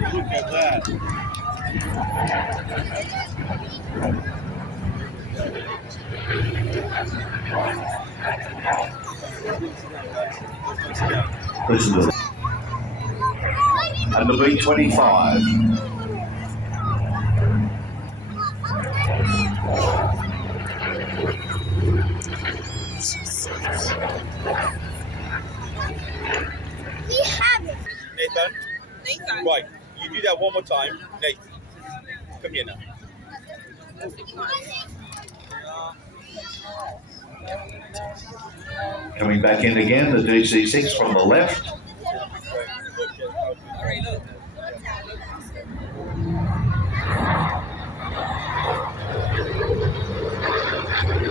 Look at that. Listen to that. And the B25. Nathan? Right, you do that one more time. Nathan, come here now. Coming back in again, the DC6 from the left.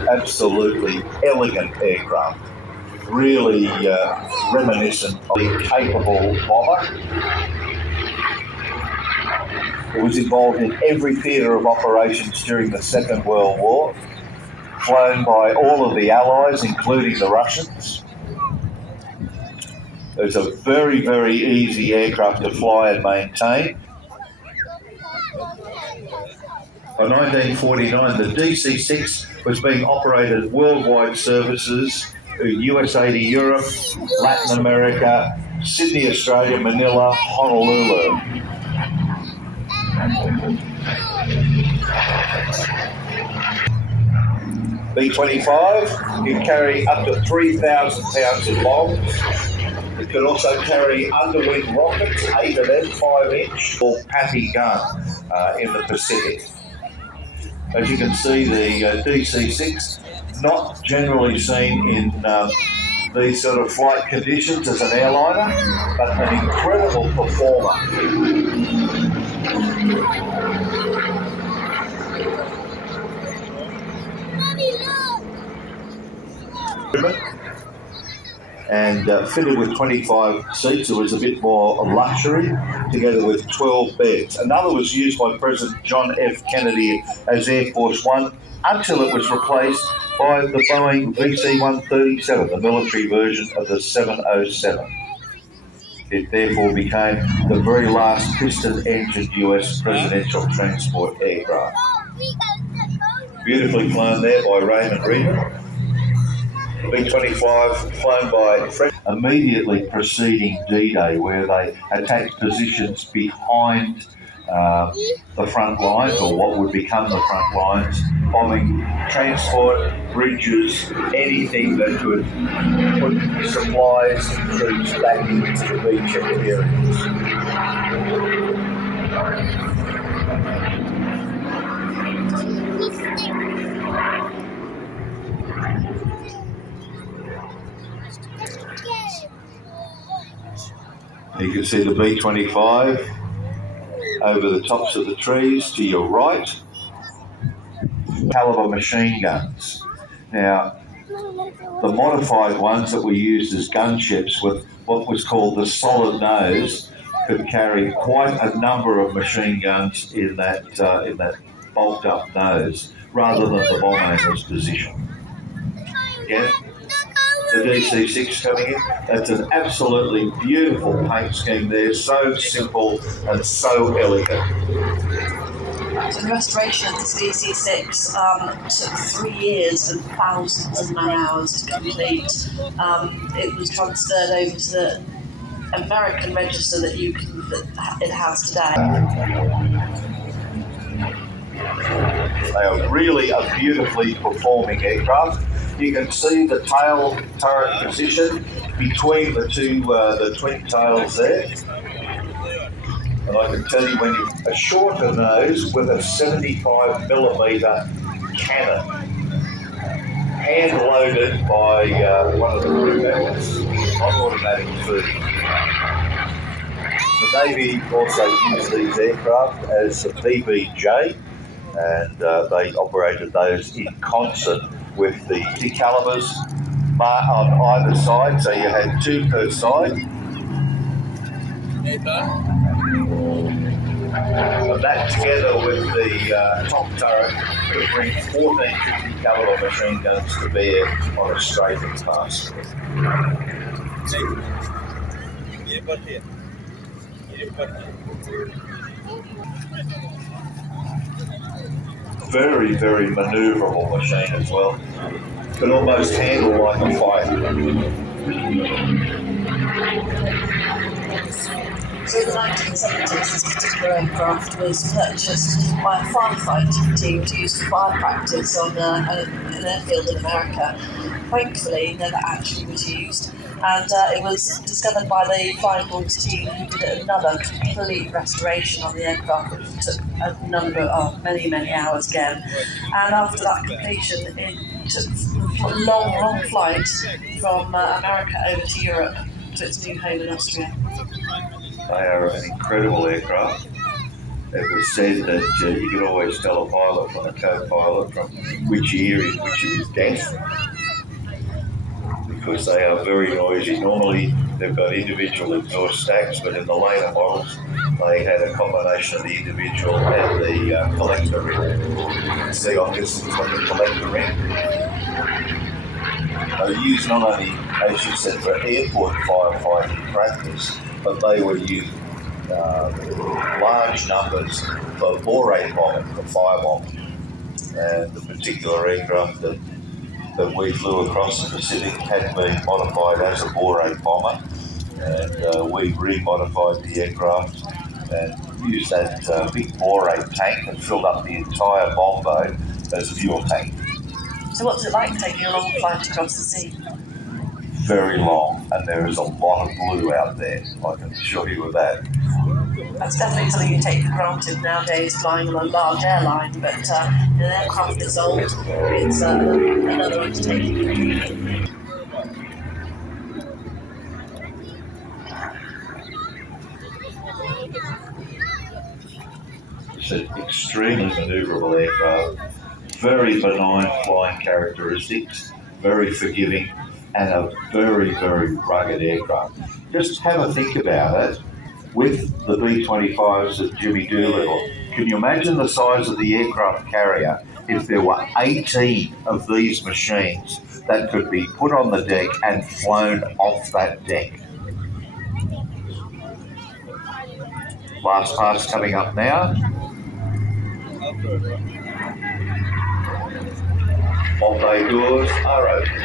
Absolutely elegant aircraft. Really reminiscent of a capable bomber. It was involved in every theatre of operations during the Second World War, flown by all of the Allies, including the Russians. It's a very, very easy aircraft to fly and maintain. By 1949, the DC-6 was being operated worldwide services in USA to Europe, Latin America, Sydney, Australia, Manila, Honolulu. B-25 can carry up to 3,000 pounds of bombs. It can also carry underwing rockets, 8 of them, 5-inch, or Patty gun in the Pacific. As you can see, the DC-6 not generally seen in these sort of flight conditions as an airliner, but an incredible performer. And fitted with 25 seats, it was a bit more luxury, together with 12 beds. Another was used by President John F. Kennedy as Air Force One until it was replaced by the Boeing VC-137, the military version of the 707. It therefore became the very last piston-engined US presidential transport aircraft. Beautifully flown there by Raymond Reader. The B-25 flown by French immediately preceding D-Day, where they attacked positions behind the front lines, or what would become the front lines, bombing transport, bridges, anything that could put supplies and troops back into the beachhead areas. You can see the B-25 over the tops of the trees to your right. Caliber machine guns. Now, the modified ones that were used as gunships with what was called the solid nose could carry quite a number of machine guns in that bulked up nose, rather than the bomb anger's position. Again, the DC-6 coming in. That's an absolutely beautiful paint scheme there, so simple and so elegant. So the restoration of this DC-6 took 3 years and thousands of man-hours to complete. It was transferred over to the American register that it has today. They are really a beautifully performing aircraft. You can see the tail turret position between the twin tails there. And I can tell you, when you a shorter nose with a 75mm cannon, hand loaded by one of the crew members on automatic food. The Navy also used these aircraft as the PBJ, and they operated those in concert with the calibers on either side, so you had 2 per side. And that, together with the top turret, could bring 1450 caliber machine guns to bear on a strafing pass. Yeah, but here. Very, very manoeuvrable machine as well. Could almost handle like a fighter. So in the 1970s, this particular aircraft was purchased by a firefighting team to use for fire practice on an airfield in America. Thankfully, it never actually was used, and it was discovered by the Flying Balls team, who did another complete restoration on the aircraft, which took a number of many hours again. And after that completion, it took a long flight from America over to Europe to its new home in Austria. They are an incredible aircraft. It was said that you could always tell a pilot from a co-pilot from which year in which he was deaf, because they are very noisy. Normally they've got individual exhaust stacks, but in the later models they had a combination of the individual and the collector ring. You can see on this it's got the collector ring. They used not only, as you said, for airport firefighting practice, but they were used large numbers for borate bombing, for firebombing. And the particular aircraft that we flew across the Pacific had been modified as a borate bomber, and we remodified the aircraft and used that big borate tank and filled up the entire bomb boat as a fuel tank. So what's it like taking a long flight across the sea? Very long, and there is a lot of blue out there, I can assure you of that. That's definitely something you take for granted nowadays, flying on a large airline, but an aircraft that's old, it's another undertaking. It's an extremely manoeuvrable aircraft, very benign flying characteristics, very forgiving, and a very, very rugged aircraft. Just have a think about it. With the B25s at Jimmy Doolittle, can you imagine the size of the aircraft carrier if there were 18 of these machines that could be put on the deck and flown off that deck? Last pass coming up now. All bay doors are open.